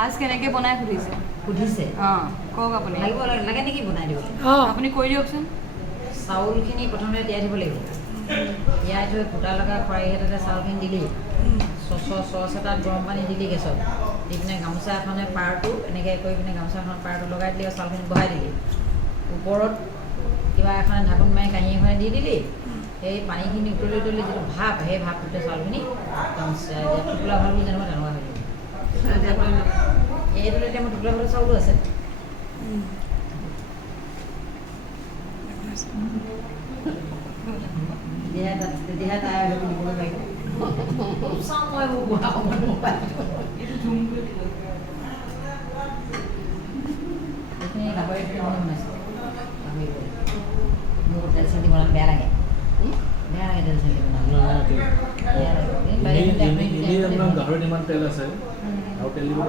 সাজ কেনেকৈ বনাই সুধিছে সুধিছে অঁ কওক আপুনি ঢালিব লাগে নেকি বনাই দিব আপুনি কৈ দিয়কচোন চাউলখিনি প্ৰথমে তিয়াই থ'ব লাগিব তিয়াই থৈ ফুটা লগা খৰাহি এটাতে চাউলখিনি দিলি চচ এটাত গৰম পানী দিলি গেছত দি পিনে গামোচা এখনে পাৰটো এনেকৈ কৰি পিনে গামোচা এখন পাৰটো লগাই দিলি চাউলখিনি বহাই দিলি ওপৰত কিবা এখনে ঢাকোন মাৰি কাঁহী এখনে দি দিলি সেই পানীখিনি উতলি উতলি যিটো ভাপ সেই ভাপটোতে চাউলখিনি টোপোলা ভালো যেনেকুৱা তেনেকুৱা হৈ যাব এইটো এতিয়া মোৰ টোপোলা ভালো চাউলো আছে তেতিয়াহে তাই দিবলৈ পাৰিব চাওঁ মই মোৰ বুঢ়া সময়ত এইখিনি গাহৰিখিনি মই বনাইছোঁ মোৰ তেল চেল দি বনালে বেয়া লাগে তেল চেল দি বনালে গাহৰিত ইমান তেল আছে আৰু তেল দিব